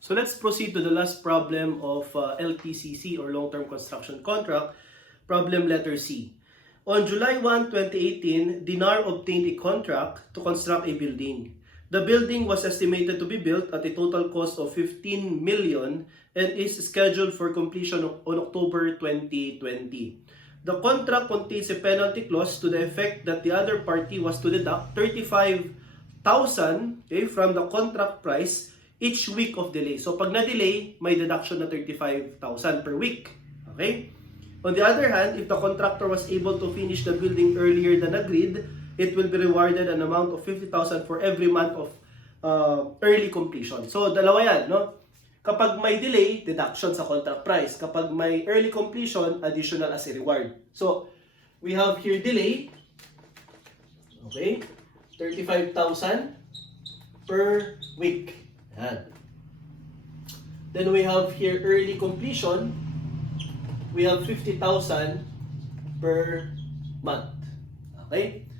So let's proceed to the last problem of LTCC or Long-Term Construction Contract, problem letter C. On July 1, 2018, Dinar obtained a contract to construct a building. The building was estimated to be built at a total cost of 15 million and is scheduled for completion on October 2020. The contract contains a penalty clause to the effect that the other party was to deduct 35,000 from the contract price each week of delay. So pag na-delay, may deduction na 35,000 per week. Okay? On the other hand, if the contractor was able to finish the building earlier than agreed, it will be rewarded an amount of 50,000 for every month of early completion. So dalawa yan, no? Kapag may delay, deduction sa contract price. Kapag may early completion, additional as a reward. So we have here delay. Okay? 35,000 per week. Yan. Then we have here early completion. We have 50,000 per month. Okay?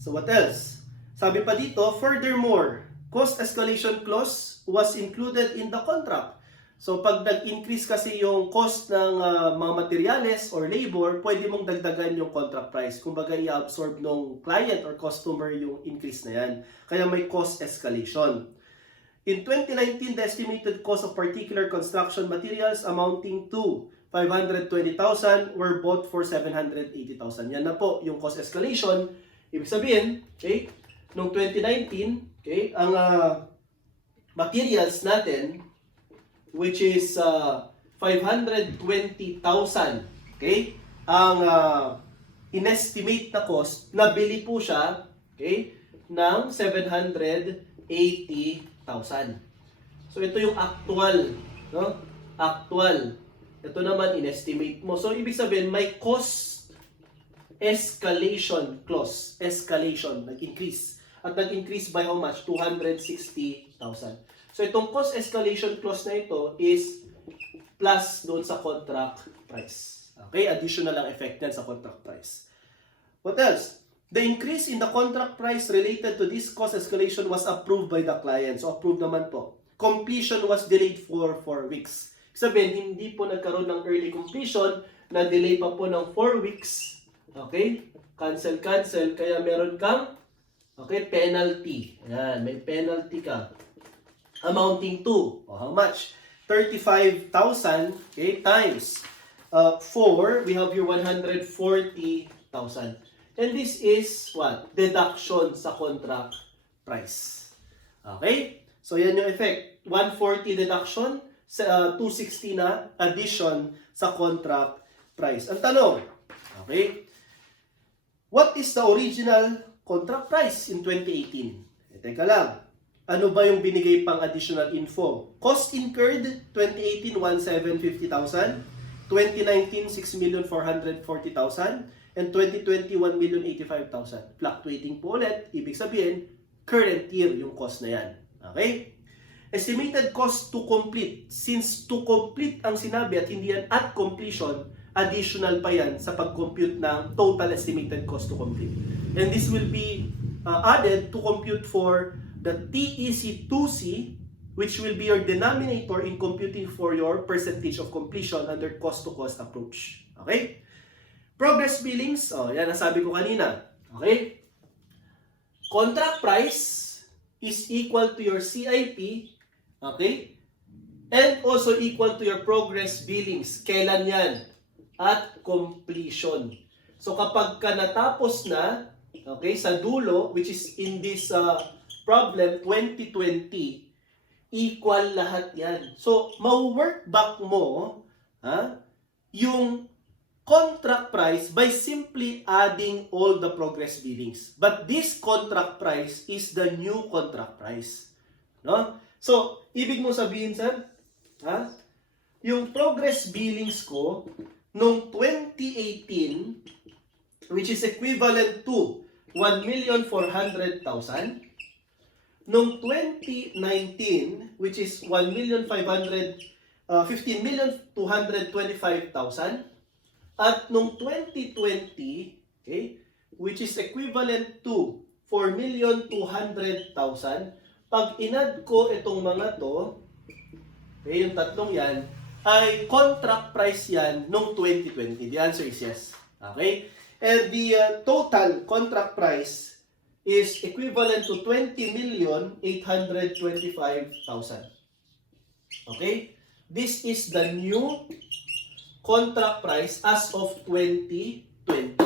So what else? Sabi pa dito, furthermore, cost escalation clause was included in the contract. So pag nag-increase kasi yung cost ng mga materials or labor, pwede mong dagdagan yung contract price. Kumbaga i-absorb ng client or customer yung increase na yan. Kaya may cost escalation. In 2019, the estimated cost of particular construction materials amounting to 520,000 were bought for 780,000. Yan na po yung cost escalation. Ibig sabihin, okay, noong 2019, okay, ang materials natin, which is 520,000, okay, ang inestimate na cost, nabili po siya, okay, ng 780,000. So ito yung actual, no? Actual. Ito naman inestimate mo. So ibig sabihin may cost escalation clause. Escalation, nag-increase. At nag-increase by how much? 260,000. So itong cost escalation clause na ito is plus doon sa contract price. Okay, additional ang effect yan sa contract price. What else? The increase in the contract price related to this cost escalation was approved by the client. So approved naman po. Completion was delayed for 4 weeks. Sabihin, hindi po nagkaroon ng early completion, na delay pa po ng 4 weeks. Okay? Cancel. Kaya meron kang penalty. Ayan, may penalty ka. Amounting to, how much? 35,000, okay, times 4, we have your 140,000. And this is what? Deduction sa contract price. Okay? So yan yung effect. 140 deduction, 260 na addition sa contract price. Ang tanong, okay? What is the original contract price in 2018? Teka lang. Ano ba yung binigay pang additional info? Cost incurred 2018 1,750,000, 2019 6,440,000, and 2020 1,085,000. Fluctuating po ulit, ibig sabihin current year yung cost na yan. Okay? Estimated cost to complete. Since to complete ang sinabi at hindi yan at completion, additional pa yan sa pag-compute ng total estimated cost to complete. And this will be added to compute for the TEC2C, which will be your denominator in computing for your percentage of completion under cost-to-cost approach. Okay? Progress billings, yan ang sabi ko kanina. Okay? Contract price is equal to your CIP, okay? And also equal to your progress billings. Kailan yan? At completion. So kapag ka natapos na, okay, sa dulo, which is in this problem 2020, equal lahat yan. So ma-work back mo yung contract price by simply adding all the progress billings. But this contract price is the new contract price. No? So, ibig mo sabihin, sir, yung progress billings ko noong 2018, which is equivalent to 1,400,000, noong 2019, which is 15,225,000, at noong 2020, okay, which is equivalent to 4,200,000, pag inad ko itong mga to, Okay, yung tatlong yan ay contract price yan noong 2020. The answer is yes. Okay? And the total contract price is equivalent to 20,825,000. Okay? This is the new contract price as of 2020.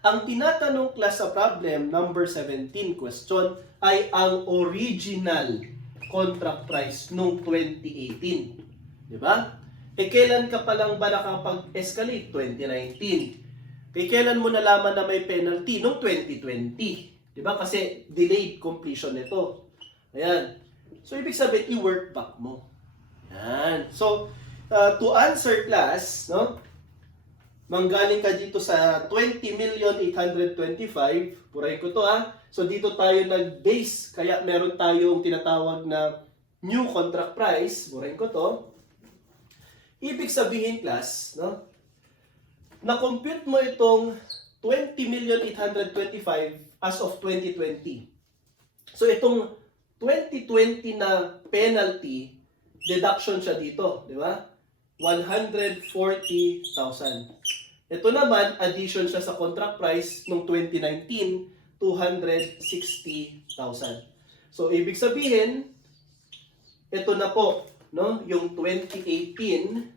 Ang tinatanong class sa problem number 17 question ay ang original contract price noong 2018. Di ba? E kailan ka pa lang ba nakapag-escalate? 2019. E kailan mo nalaman na may penalty? Noong 2020. Di ba? Kasi delayed completion nito. Ayan. So, ibig sabihin, i-work back mo. Ayan. So, to answer class, no? Manggaling ka dito sa 20,825,000. Purahin ko to ha. So dito tayo nag-base. Kaya meron tayong tinatawag na new contract price. Purahin ko to. Ibig sabihin class, no? Na-compute mo itong 20,825,000 as of 2020. So itong 2020 na penalty, deduction siya dito. Di ba? 140,000. Ito naman, addition siya sa contract price noong 2019, 260,000. So, ibig sabihin, ito na po, no, yung 2018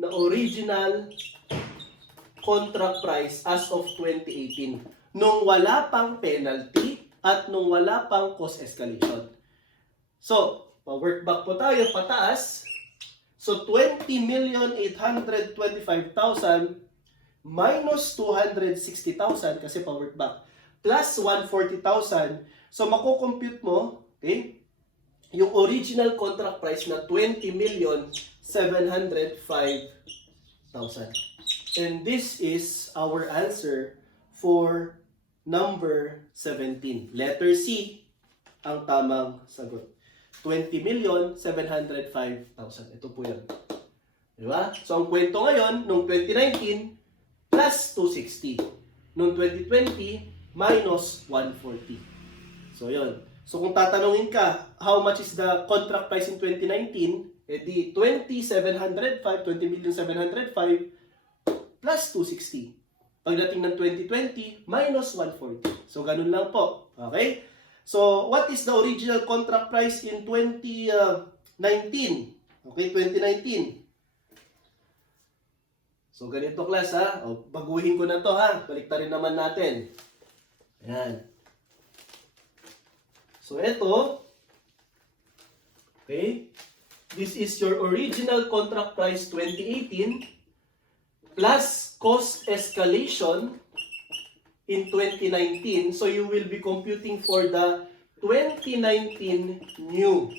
na original contract price as of 2018. Nung wala pang penalty at nung wala pang cost escalation. So, pa-work back po tayo, pataas. So, 20,825,000 minus 260,000 kasi pa-work back plus 140,000. So, mako-compute mo, okay, yung original contract price na 20,705,000. And this is our answer for number 17. Letter C ang tamang sagot. 20,705,000. Ito po yan. Diba? So, ang kwento ngayon, noong 2019, plus 260. Noong 2020, minus 140. So, yun. So, kung tatanungin ka, how much is the contract price in 2019? Eh di, 20,705 plus 260. Pagdating ng 2020, minus 140. So, ganun lang po. Okay? So, what is the original contract price in 2019? Okay, 2019. So, ganito class ha. O, baguhin ko na to ha. Baliktarin naman natin. Ayan. So, ito. Okay. This is your original contract price 2018 plus cost escalation in 2019. So, you will be computing for the 2019 new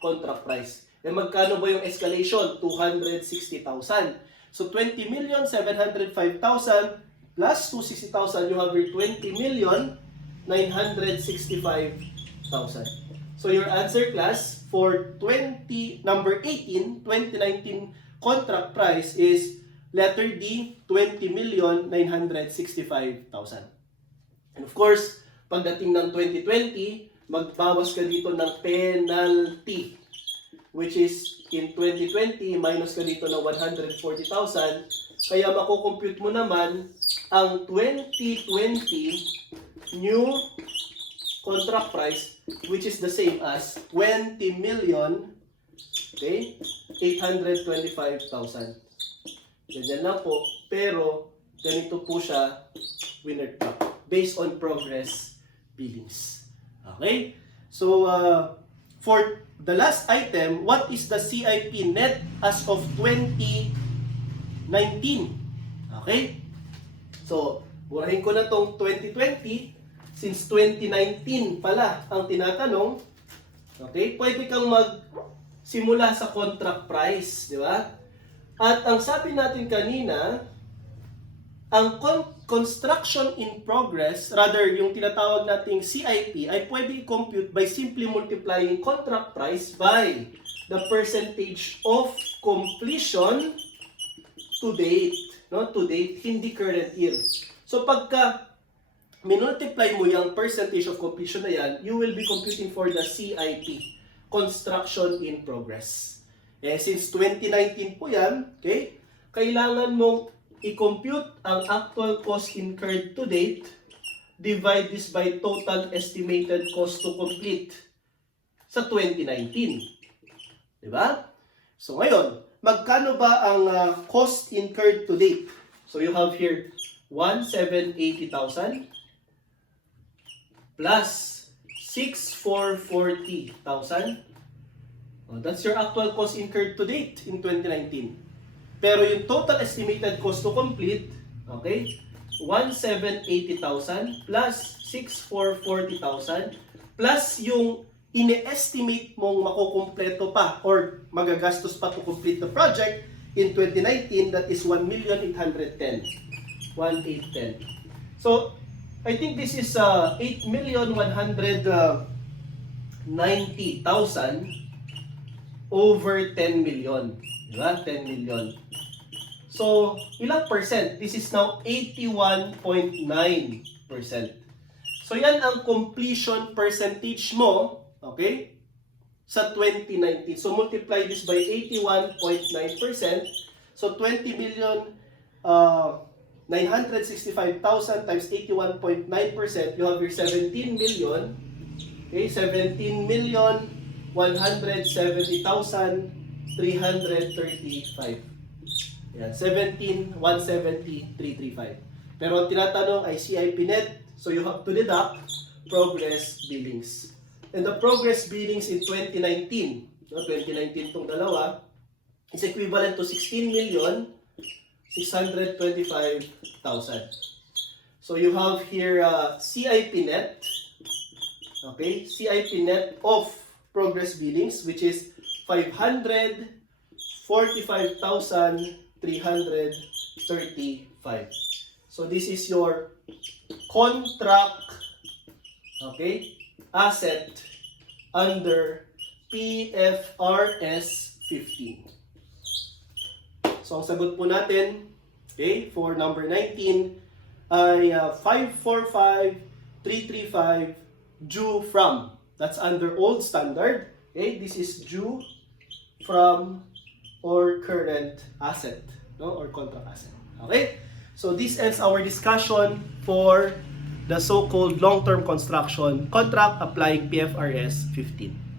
contract price. E magkano ba yung escalation? 260,000. So, 20,705,000 plus 260,000, you have your 20,965,000. So, your answer class for number 18, 2019 contract price is letter D, 20,965,000. And of course, pagdating ng 2020, magbawas ka dito ng penalty, which is in 2020, minus ka dito ng 140,000. Kaya makukompute mo naman ang 2020 new contract price, which is the same as 20,000,000, okay, 825,000. Ganyan lang po, pero ganito po siya winner top based on progress billings. Okay? So, for the last item, what is the CIP net as of 2019? Okay? So, burahin ko na tong 2020 since 2019 pala ang tinatanong. Okay? Pwede kang magsimula sa contract price, di ba? At ang sabi natin kanina, ang construction in progress, rather yung tinatawag nating CIP, ay pwede i-compute by simply multiplying contract price by the percentage of completion to date. No? To date, hindi current year. So pagka minultiply mo yung percentage of completion na yan, you will be computing for the CIP. construction in progress. Since 2019 po yan, okay, kailangan mong i-compute ang actual cost incurred to date, divide this by total estimated cost to complete sa 2019. Diba? So ngayon, magkano ba ang cost incurred to date? So you have here 1,780,000 plus 6,440,000. That's your actual cost incurred to date in 2019. Pero yung total estimated cost to complete, okay, 1,780,000 plus 6,440,000 plus yung ine-estimate mong makukumpleto pa or magagastos pa to complete the project in 2019, that is 1,810,000. 1,810. So, I think this is 8,190,000 over 10 million. Diba? 10 million. So, ilang percent? This is now 81.9%. So, yan ang completion percentage mo, okay, sa 2019. So, multiply this by 81.9%. So, 20 million 965,000 times 81.9%, you have your 17 million. Okay, 17,170,335. Yan, 17,170,335. Pero ang tinatanong ay CIP net, so you have to deduct progress billings. And the progress billings in 2019, 2019 tong dalawa, is equivalent to 16,625,000. So you have here CIP net, okay, CIP net of progress billings, which is 545,335. So this is your contract, okay, asset under PFRS 15. So ang sagot po natin, okay, for number 19 ay 545,335 due from. That's under old standard. Okay, this is due from or current asset, no, or contract asset. Okay? So this ends our discussion for the so-called long-term construction contract applying PFRS 15.